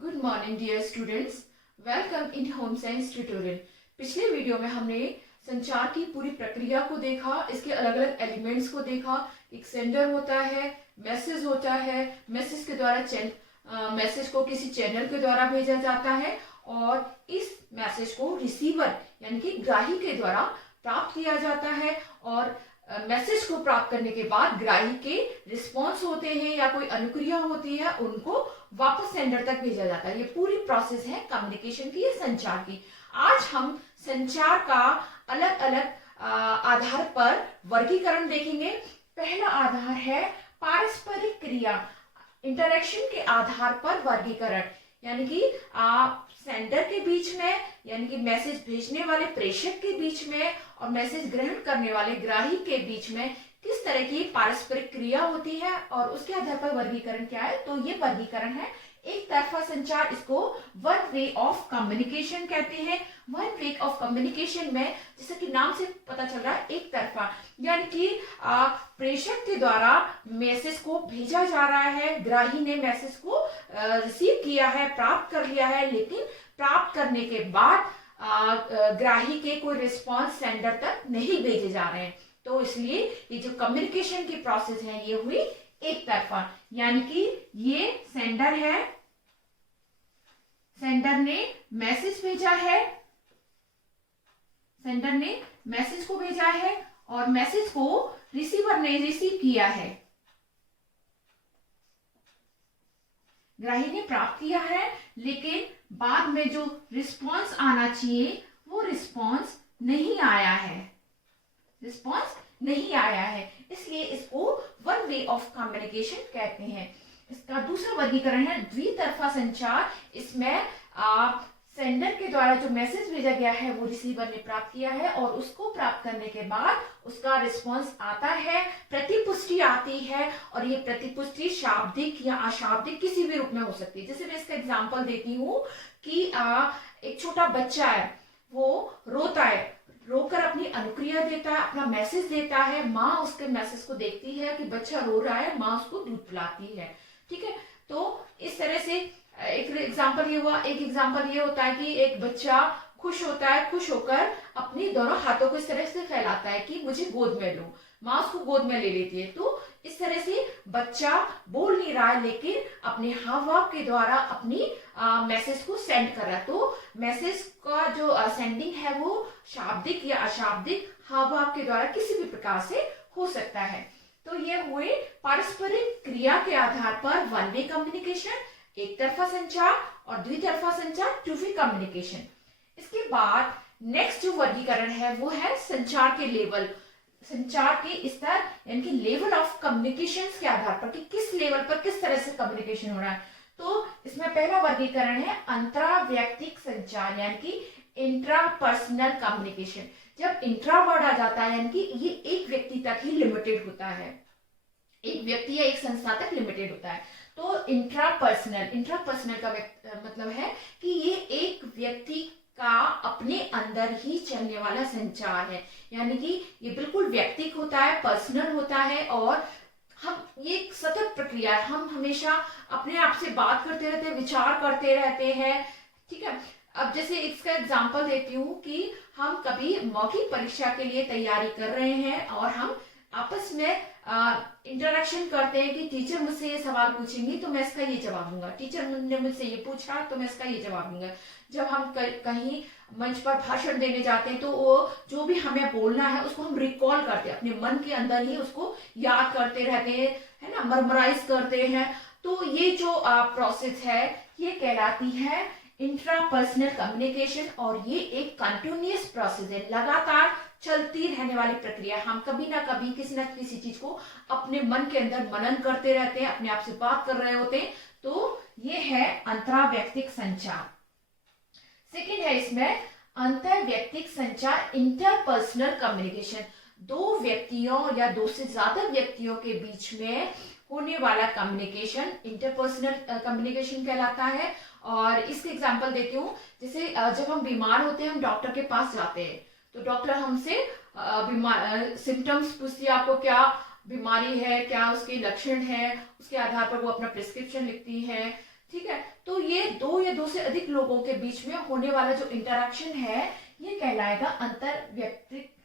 Good morning dear students, welcome in home science tutorial. पिछले video में हमने संचार की पूरी प्रक्रिया को देखा, इसके अलग अलग एलिमेंट्स को देखा। एक सेंडर होता है, मैसेज होता है, मैसेज के द्वारा मैसेज को किसी चैनल के द्वारा भेजा जाता है और इस मैसेज को रिसीवर यानी कि ग्राही के द्वारा प्राप्त किया जाता है और मैसेज को प्राप्त करने के बाद ग्राही के रिस्पॉन्स होते हैं या कोई अनुक्रिया होती है, उनको वापस सेंडर तक भेजा जाता है। ये पूरी प्रोसेस है कम्युनिकेशन की या संचार की। आज हम संचार का अलग अलग आधार पर वर्गीकरण देखेंगे। पहला आधार है पारस्परिक क्रिया, इंटरेक्शन के आधार पर वर्गीकरण, यानी कि आप सेंडर के बीच में यानी कि मैसेज भेजने वाले प्रेषक के बीच में और मैसेज ग्रहण करने वाले ग्राही के बीच में किस तरह की पारस्परिक क्रिया होती है और उसके आधार पर वर्गीकरण क्या है। तो ये वर्गीकरण है एक तरफा संचार, इसको वन वे ऑफ कम्युनिकेशन कहते हैं। वन वे ऑफ कम्युनिकेशन में जैसे कि नाम से पता चल रहा है एक तरफा, यानी कि प्रेषक के द्वारा मैसेज को भेजा जा रहा है, ग्राही ने मैसेज को रिसीव किया है, प्राप्त कर लिया है, लेकिन प्राप्त करने के बाद ग्राही के कोई रिस्पॉन्स सेंडर तक नहीं भेजे जा रहे हैं। तो इसलिए ये जो कम्युनिकेशन की प्रोसेस है ये हुई एक तरफा, यानी कि ये सेंडर है, सेंडर ने मैसेज भेजा है, सेंडर ने मैसेज को भेजा है और मैसेज को रिसीवर ने रिसीव किया है, ग्राही ने प्राप्त किया है, लेकिन बाद में जो रिस्पॉन्स आना चाहिए वो रिस्पॉन्स नहीं आया है, रिस्पॉन्स नहीं आया है, इसलिए इसको वन वे ऑफ कम्युनिकेशन कहते हैं। इसका दूसरा वर्गीकरण है द्वितरफा संचार। इसमें सेंडर के द्वारा जो मैसेज भेजा गया है वो रिसीवर ने प्राप्त किया है और उसको प्राप्त करने के बाद उसका रिस्पॉन्स आता है, प्रतिपुष्टि आती है और ये प्रतिपुष्टि शाब्दिक या अशाब्दिक किसी भी रूप में हो सकती है। जैसे मैं इसका एग्जांपल देती हूँ कि एक छोटा बच्चा है, वो रोता है, रोकर अपनी अनुक्रिया देता है, अपना मैसेज देता है, माँ उसके मैसेज को देखती है कि बच्चा रो रहा है, माँ उसको दूध पिलाती है। ठीक है, तो इस तरह से एक एग्जाम्पल ये हुआ। एक एग्जाम्पल ये होता है कि एक बच्चा खुश होता है, खुश होकर अपनी दोनों हाथों को इस तरह से फैलाता है कि मुझे गोद में लो, माँ उसको गोद में ले लेती है। तो इस तरह से बच्चा बोल नहीं रहा है लेकिन अपने हाव भाव के द्वारा अपनी मैसेज को सेंड कर रहा है। तो मैसेज का जो सेंडिंग है वो शाब्दिक या अशाब्दिक हाव भाव के द्वारा किसी भी प्रकार से हो सकता है। तो ये हुए पारस्परिक क्रिया के आधार पर वन वे कम्युनिकेशन, एक तरफा संचार, और द्वितरफा संचार, टू वे कम्युनिकेशन। इसके बाद नेक्स्ट जो वर्गीकरण है वो है संचार के लेवल, संचार के स्तर यानी कि लेवल ऑफ कम्युनिकेशन के आधार पर कि किस लेवल पर किस तरह से कम्युनिकेशन हो रहा है। तो इसमें पहला वर्गीकरण है अंतराव्यक्तिक संचार यानी कि इंट्रापर्सनल कम्युनिकेशन। जब इंट्रा वर्ड आ जाता है यानी कि ये एक व्यक्ति तक ही लिमिटेड होता है, एक व्यक्ति या एक संस्था तक लिमिटेड होता है। तो इंट्रापर्सनल का मतलब है कि ये एक व्यक्ति का अपने अंदर ही चलने वाला संचार है, यानी कि ये बिल्कुल व्यक्तिगत होता है, पर्सनल होता है और ये एक सतत प्रक्रिया है। हम हमेशा अपने आप से बात करते रहते हैं, विचार करते रहते हैं। ठीक है, अब जैसे इसका एग्जांपल देती हूँ कि हम कभी मौखिक परीक्षा के लिए तैयारी कर रहे हैं और हम आपस में इंटरेक्शन करते हैं कि टीचर मुझसे ये सवाल पूछेंगी तो मैं इसका ये जवाब दूंगा, टीचर ने मुझसे ये पूछा तो मैं इसका ये जवाब दूंगा। जब हम कहीं मंच पर भाषण देने जाते हैं तो वो जो भी हमें बोलना है उसको हम रिकॉल करते हैं, अपने मन के अंदर ही उसको याद करते रहते हैं, है ना, मरमराइज करते हैं। तो ये जो प्रोसेस है ये कहलाती है इंट्रापर्सनल कम्युनिकेशन और ये एक कंटिन्यूअस प्रोसेस है, लगातार चलती रहने वाली प्रक्रिया। हम कभी ना कभी किसी ना किसी चीज को अपने मन के अंदर मनन करते रहते हैं, अपने आप से बात कर रहे होते हैं। तो ये है अंतराव्यक्तिक संचार। सेकेंड है इसमें अंतरव्यक्तिक संचार, इंटरपर्सनल कम्युनिकेशन। दो व्यक्तियों या दो से ज्यादा व्यक्तियों के बीच में होने वाला कम्युनिकेशन इंटरपर्सनल कम्युनिकेशन कहलाता है। और इसके एग्जांपल देती हूँ, जैसे जब हम बीमार होते हैं हम डॉक्टर के पास जाते हैं तो डॉक्टर हमसे सिम्टम्स पूछती है, आपको क्या बीमारी है, क्या उसके लक्षण है, उसके आधार पर वो अपना प्रिस्क्रिप्शन लिखती है। ठीक है, तो ये दो अधिक लोगों के बीच में होने वाला जो इंटरेक्शन है ये कहलाएगा अंतर व्यक्तिक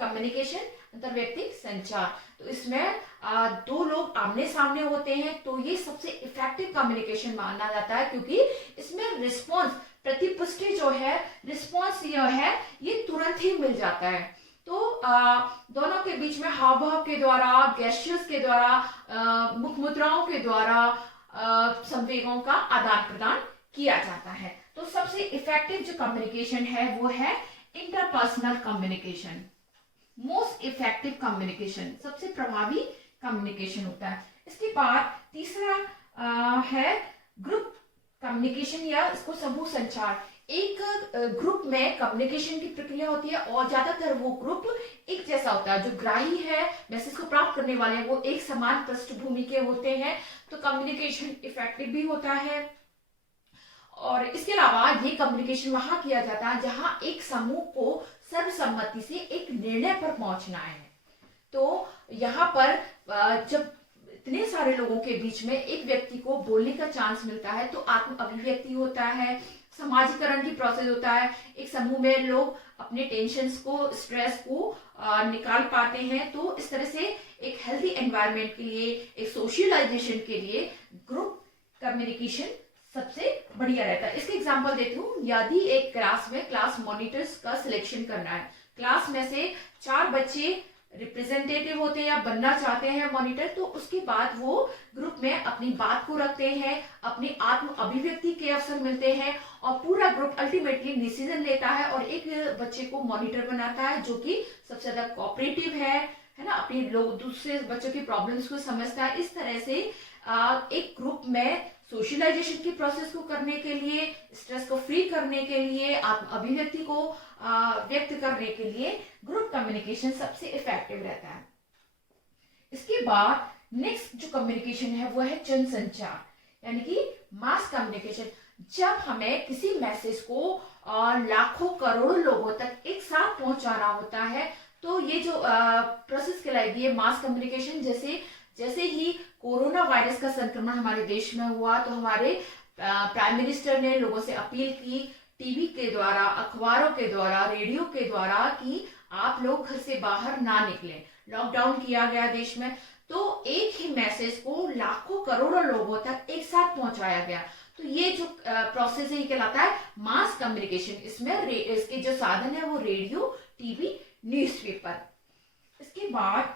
कम्युनिकेशन, अंतर व्यक्तिक संचार। तो इसमें दो लोग आमने सामने होते हैं तो ये सबसे इफेक्टिव कम्युनिकेशन माना जाता है, क्योंकि इसमें रिस्पॉन्स, प्रतिपुष्टि जो है, रिस्पॉन्स ये है ये तुरंत ही मिल जाता है। तो दोनों के बीच में हाव भाव के द्वारा, गेस्चर्स के द्वारा, मुख मुद्राओं के द्वारा संवेगों का आदान प्रदान किया जाता है। तो सबसे इफेक्टिव जो कम्युनिकेशन है वो है interpersonal communication. Most effective communication, सबसे प्रभावी कम्युनिकेशन होता है। इसके बाद तीसरा है ग्रुप कम्युनिकेशन या इसको समूह संचार। एक ग्रुप में कम्युनिकेशन की प्रक्रिया होती है और ज्यादातर वो ग्रुप एक जैसा होता है। जो ग्राही है, मैसेज को प्राप्त करने वाले हैं, वो एक समान पृष्ठभूमि के होते हैं, तो कम्युनिकेशन इफेक्टिव भी होता है। और इसके अलावा ये कम्युनिकेशन वहां किया जाता है जहां एक समूह को सर्वसम्मति से एक निर्णय पर पहुंचना है। तो यहाँ पर जब इतने सारे लोगों के बीच में एक व्यक्ति को बोलने का चांस मिलता है तो आत्म अभिव्यक्ति होता है, समाजीकरण की प्रोसेस होता है। एक समूह में लोग अपने टेंशन्स को, स्ट्रेस को निकाल पाते हैं। तो इस तरह से एक हेल्दी एनवायरनमेंट के लिए, एक सोशलाइजेशन के लिए ग्रुप कम्युनिकेशन सबसे बढ़िया रहता है। इसके एग्जांपल देती हूँ। यदि एक क्लास में क्लास मॉनिटर्स का सिलेक्शन करना है, क्लास में से 4 बच्चे रिप्रेजेंटेटिव होते हैं या बनना चाहते हैं मॉनिटर, तो उसके बाद वो ग्रुप में अपनी बात को रखते हैं, अपनी आत्म अभिव्यक्ति के अवसर मिलते हैं और पूरा ग्रुप अल्टीमेटली डिसीजन लेता है और एक बच्चे को मॉनिटर बनाता है जो कि सबसे ज्यादा कोऑपरेटिव है ना, अपनी लोग दूसरे बच्चों की प्रॉब्लम्स को समझता है। इस तरह से एक ग्रुप में सोशलाइजेशन की प्रोसेस को करने के लिए, स्ट्रेस को फ्री करने के लिए, आत्म अभिव्यक्ति को व्यक्त करने के लिए ग्रुप कम्युनिकेशन सबसे इफेक्टिव रहता है। इसके बाद नेक्स्ट जो कम्युनिकेशन है वो है जनसंचार, यानी कि मास कम्युनिकेशन। जब हमें किसी मैसेज को लाखों करोड़ों लोगों तक एक साथ पहुंचाना होता है तो ये जो प्रोसेस कहलाएगी ये मास कम्युनिकेशन। जैसे ही कोरोना वायरस का संक्रमण हमारे देश में हुआ तो हमारे प्राइम मिनिस्टर ने लोगों से अपील की टीवी के द्वारा, अखबारों के द्वारा, रेडियो के द्वारा कि आप लोग घर से बाहर ना निकलें। लॉकडाउन किया गया देश में, तो एक ही मैसेज को लाखों करोड़ों लोगों तक एक साथ पहुंचाया गया। तो ये जो प्रोसेस है ये कहलाता है मास कम्युनिकेशन। इसमें इसके जो साधन है वो रेडियो, टीवी, न्यूज़पेपर। इसके बाद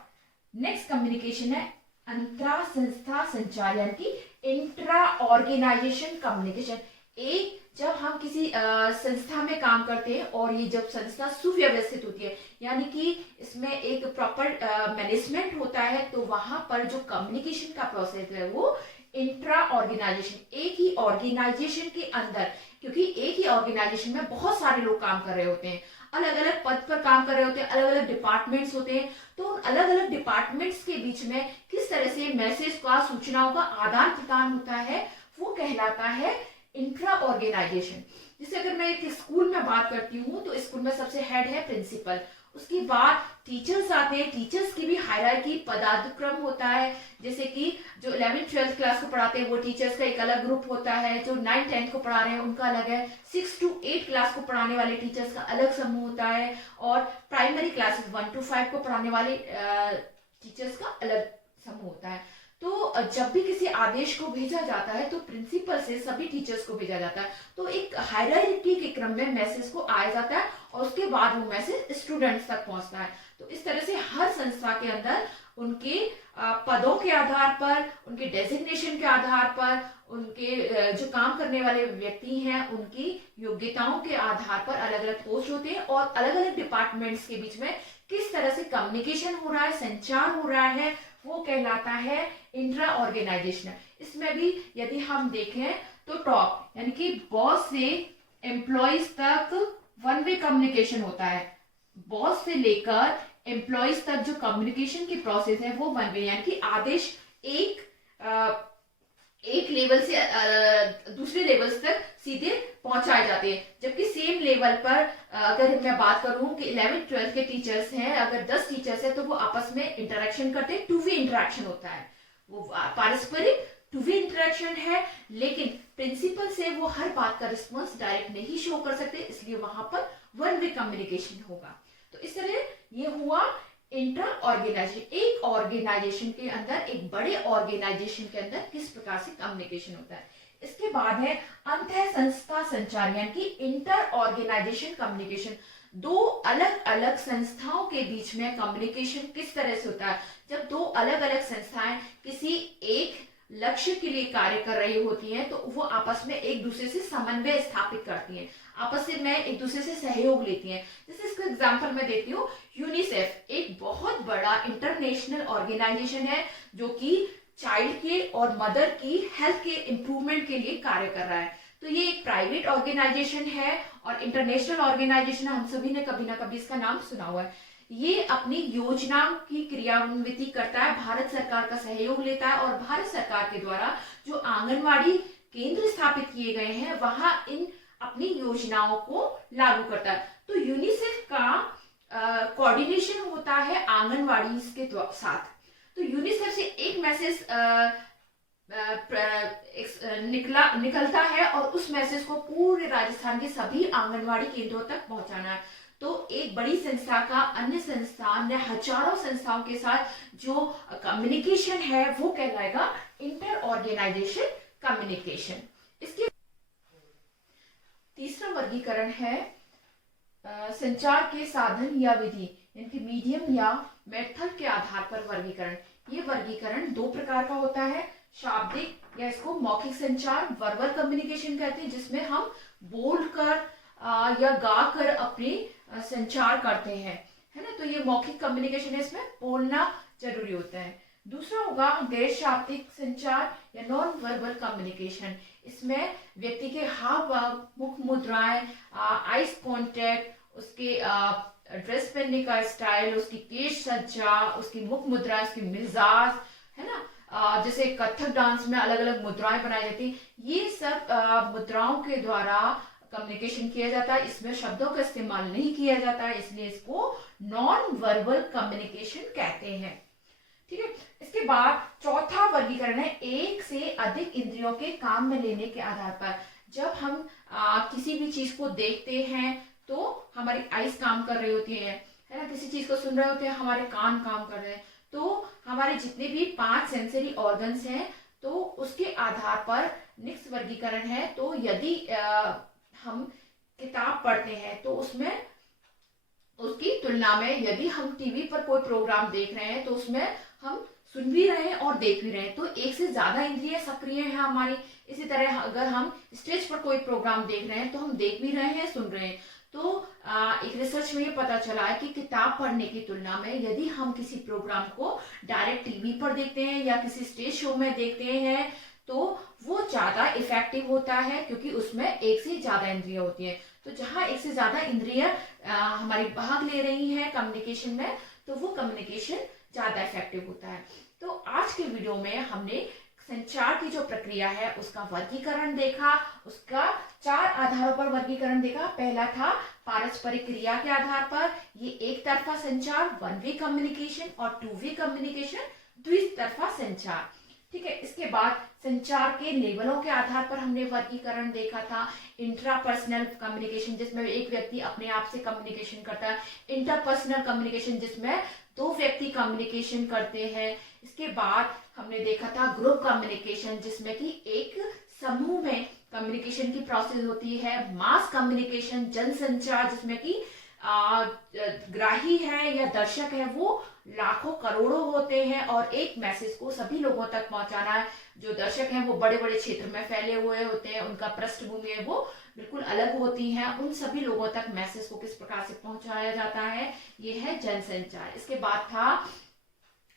नेक्स्ट कम्युनिकेशन है अंतरा संस्था संचार, यानी कि इंट्रा ऑर्गेनाइजेशन कम्युनिकेशन। एक जब हम किसी संस्था में काम करते हैं और ये जब संस्था सुव्यवस्थित होती है, यानी कि इसमें एक प्रॉपर मैनेजमेंट होता है, तो वहां पर जो कम्युनिकेशन का प्रोसेस है वो इंट्रा ऑर्गेनाइजेशन, एक ही ऑर्गेनाइजेशन के अंदर, क्योंकि एक ही ऑर्गेनाइजेशन में बहुत सारे लोग काम कर रहे होते हैं, अलग अलग पद पर काम कर रहे होते हैं, अलग अलग डिपार्टमेंट्स होते हैं। तो अलग अलग डिपार्टमेंट्स के बीच में किस तरह से मैसेज का, सूचनाओं का आदान प्रदान होता है वो कहलाता है इंट्रा ऑर्गेनाइजेशन। जैसे अगर मैं एक स्कूल में बात करती हूँ तो स्कूल में सबसे हेड है प्रिंसिपल, उसके बाद टीचर्स आते हैं, टीचर्स की भी हायरार्की, पदानुक्रम होता है। जैसे कि जो 11th 12th क्लास को पढ़ाते हैं वो टीचर्स का एक अलग ग्रुप होता है, जो 9th 10th को पढ़ा रहे हैं उनका अलग है, 6 to 8 क्लास को पढ़ाने वाले टीचर्स का अलग समूह होता है, और प्राइमरी क्लासेस 1 to 5 को पढ़ाने वाले टीचर्स का अलग समूह होता है। तो जब भी किसी आदेश को भेजा जाता है तो प्रिंसिपल से सभी टीचर्स को भेजा जाता है, तो एक हायरार्की के क्रम में मैसेज को आया जाता है और उसके बाद वो मैसेज स्टूडेंट्स तक पहुंचता है। तो इस तरह से हर संस्था के अंदर उनके पदों के आधार पर, उनके डेजिग्नेशन के आधार पर, उनके जो काम करने वाले व्यक्ति हैं उनकी योग्यताओं के आधार पर अलग अलग पोस्ट होते हैं और अलग अलग डिपार्टमेंट्स के बीच में किस तरह से कम्युनिकेशन हो रहा है, संचार हो रहा है, वो कहलाता है इंट्रा ऑर्गेनाइजेशन। इसमें भी यदि हम देखें तो टॉप, यानी कि बॉस से एम्प्लॉइज तक वन वे कम्युनिकेशन होता है। बॉस से लेकर एम्प्लॉइज तक जो कम्युनिकेशन की प्रोसेस है वो वन वे, यानी कि आदेश एक लेवल से दूसरे लेवल्स तक सीधे पहुंचाए जाते हैं। जबकि सेम लेवल पर अगर मैं बात करूं कि 11th 12th के टीचर्स हैं, अगर 10 टीचर्स हैं तो वो आपस में इंटरेक्शन करते हैं, टू वे इंटरेक्शन होता है, वो पारस्परिक टू वे इंटरेक्शन है। लेकिन प्रिंसिपल से वो हर बात का रिस्पॉन्स डायरेक्ट नहीं शो कर सकते, इसलिए वहां पर वन वे कम्युनिकेशन होगा। तो इस तरह ये हुआ इंट्रा ऑर्गेनाइजेशन। एक ऑर्गेनाइजेशन के अंदर, एक बड़े ऑर्गेनाइजेशन के अंदर किस प्रकार से कम्युनिकेशन होता है। इसके बाद है अंतः संस्था संचार, यानी कि इंटर ऑर्गेनाइजेशन कम्युनिकेशन। दो अलग अलग संस्थाओं के बीच में कम्युनिकेशन किस तरह से होता है। जब दो अलग अलग संस्थाएं किसी एक लक्ष्य के लिए कार्य कर रही होती हैं, तो वो आपस में एक दूसरे से समन्वय स्थापित करती हैं, आपस में एक दूसरे से सहयोग लेती हैं। जैसे इसका एग्जांपल मैं देती हूँ, यूनिसेफ एक बहुत बड़ा इंटरनेशनल ऑर्गेनाइजेशन है जो कि चाइल्ड के और मदर की हेल्थ के इम्प्रूवमेंट के लिए कार्य कर रहा है। तो ये एक प्राइवेट ऑर्गेनाइजेशन है और इंटरनेशनल ऑर्गेनाइजेशन है, हम सभी ने कभी ना कभी इसका नाम सुना हुआ है। ये अपनी योजनाओं की क्रियान्वित करता है, भारत सरकार का सहयोग लेता है और भारत सरकार के द्वारा जो आंगनवाड़ी केंद्र स्थापित किए गए हैं वहां इन अपनी योजनाओं को लागू करता है। तो यूनिसेफ का कोऑर्डिनेशन होता है आंगनवाड़ी के साथ। तो यूनिसेफ से एक मैसेज निकलता है और उस मैसेज को पूरे राजस्थान के सभी आंगनवाड़ी केंद्रों तक पहुंचाना है। तो एक बड़ी संस्था का अन्य संस्थान या हजारों संस्थाओं के साथ जो कम्युनिकेशन है वो कहलाएगा इंटर ऑर्गेनाइजेशन कम्युनिकेशन। इसके तीसरा वर्गीकरण है संचार के साधन या विधि, यानी कि मीडियम या मेथड के आधार पर वर्गीकरण। ये वर्गीकरण दो प्रकार का होता है, शाब्दिक या इसको मौखिक संचार वर्बल कम्युनिकेशन कहते हैं, जिसमें हम बोलकर या गाकर अपने संचार करते हैं, है ना। तो ये मौखिक कम्युनिकेशन है, इसमें बोलना जरूरी होता है। दूसरा होगा गैर शाब्दिक संचार या नॉन वर्बल कम्युनिकेशन। इसमें व्यक्ति के हाव भाव, मुख मुद्राएं, आइस कांटेक्ट, उसके ड्रेस पहनने का स्टाइल, उसकी केश सज्जा, उसकी मुख मुद्रा, उसकी मिजाज, है ना। जैसे कथक डांस में अलग अलग मुद्राएं बनाई जाती हैं, ये सब मुद्राओं के द्वारा कम्युनिकेशन किया जाता है। इसमें शब्दों का इस्तेमाल नहीं किया जाता है, इसलिए इसको नॉन वर्बल कम्युनिकेशन कहते हैं। ठीक है। इसके बाद चौथा वर्गीकरण है एक से अधिक इंद्रियों के काम में लेने के आधार पर। जब हम किसी भी चीज को देखते हैं तो हमारी आईज काम कर रही होती है ना। किसी चीज को सुन रहे होते हैं, हमारे कान काम कर रहे हैं। तो हमारे जितने भी 5 सेंसरी ऑर्गन्स हैं, तो उसके आधार पर नेक्स्ट वर्गीकरण है। तो यदि हम किताब पढ़ते हैं तो उसमें उसकी तुलना में यदि हम टीवी पर कोई प्रोग्राम देख रहे हैं तो उसमें हम सुन भी रहे हैं और देख भी रहे हैं, तो एक से ज्यादा इंद्रियां सक्रिय है हमारी। इसी तरह अगर हम स्टेज पर कोई प्रोग्राम देख रहे हैं तो हम देख भी रहे हैं, सुन रहे हैं। तो एक रिसर्च में ये पता चला है कि किताब पढ़ने की तुलना में यदि हम किसी प्रोग्राम को डायरेक्ट टीवी पर देखते हैं या किसी स्टेज शो में देखते हैं तो वो ज्यादा इफेक्टिव होता है, क्योंकि उसमें एक से ज्यादा इंद्रियां होती हैं। तो जहां एक से ज्यादा इंद्रियां हमारी भाग ले रही हैं कम्युनिकेशन में, तो वो कम्युनिकेशन ज्यादा इफेक्टिव होता है। तो आज के वीडियो में हमने संचार की जो प्रक्रिया है उसका वर्गीकरण देखा, उसका 4 आधारों पर वर्गीकरण देखा। पहला था पारस्परिक क्रिया के आधार पर, ये एक तरफा संचार वन वे कम्युनिकेशन, और टू वे कम्युनिकेशन द्वितरफा संचार। ठीक है। इसके बाद संचार के लेवलों के आधार पर हमने वर्गीकरण देखा था। इंट्रापर्सनल कम्युनिकेशन जिसमें एक व्यक्ति अपने आप से कम्युनिकेशन करता है, इंटरपर्सनल कम्युनिकेशन जिसमें 2 व्यक्ति कम्युनिकेशन करते हैं। इसके बाद हमने देखा था ग्रुप कम्युनिकेशन जिसमें कि एक समूह में कम्युनिकेशन की प्रोसेस होती है। मास कम्युनिकेशन जनसंचार जिसमें कि ग्राही है या दर्शक है वो लाखों करोड़ों होते हैं और एक मैसेज को सभी लोगों तक पहुंचाना है। जो दर्शक हैं वो बड़े बड़े क्षेत्र में फैले हुए होते हैं, उनका पृष्ठभूमि है वो बिल्कुल अलग होती है। उन सभी लोगों तक मैसेज को किस प्रकार से पहुंचाया जाता है, ये है जनसंचार। इसके बाद था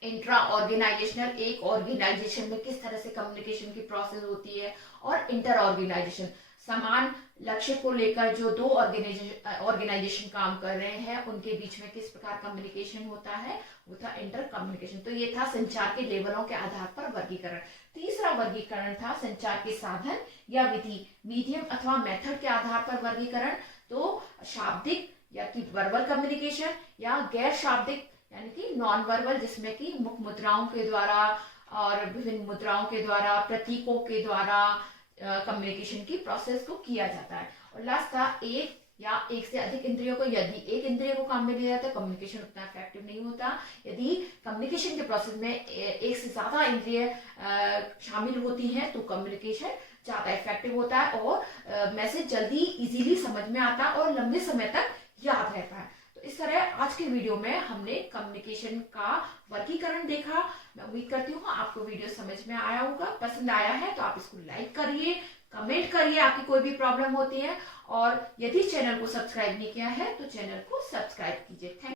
इंट्रा ऑर्गेनाइजेशनल, एक ऑर्गेनाइजेशन में किस तरह से कम्युनिकेशन की प्रोसेस होती है, और इंटर ऑर्गेनाइजेशन समान लक्ष्य को लेकर जो 2 ऑर्गेनाइजेशन काम कर रहे हैं उनके बीच में किस प्रकार कम्युनिकेशन होता है, वो था इंटर कम्युनिकेशन। तो ये था संचार के लेवलों के आधार पर वर्गीकरण। तीसरा वर्गीकरण था संचार के साधन या विधि, मीडियम अथवा मेथड के आधार पर वर्गीकरण। तो शाब्दिक या कि वर्बल कम्युनिकेशन, या गैर शाब्दिक यानी कि नॉन वर्बल जिसमें कि मुख मुद्राओं के द्वारा और विभिन्न मुद्राओं के द्वारा, प्रतीकों के द्वारा, कम्युनिकेशन की प्रोसेस को किया जाता है। और लास्ट था एक या एक से अधिक इंद्रियों को, यदि एक इंद्रिय को काम में लिया जाता है कम्युनिकेशन उतना इफेक्टिव नहीं होता। यदि कम्युनिकेशन के प्रोसेस में एक से ज्यादा इंद्रिय शामिल होती हैं तो कम्युनिकेशन ज्यादा इफेक्टिव होता है और मैसेज जल्दी इजीली समझ में आता है और लंबे समय तक याद रहता है। तो इस तरह आज के वीडियो में हमने कम्युनिकेशन का वर्गीकरण देखा। मैं उम्मीद करती हूँ आपको वीडियो समझ में आया होगा। पसंद आया है तो आप इसको लाइक करिए, कमेंट करिए आपकी कोई भी प्रॉब्लम होती है, और यदि चैनल को सब्सक्राइब नहीं किया है तो चैनल को सब्सक्राइब कीजिए। थैंक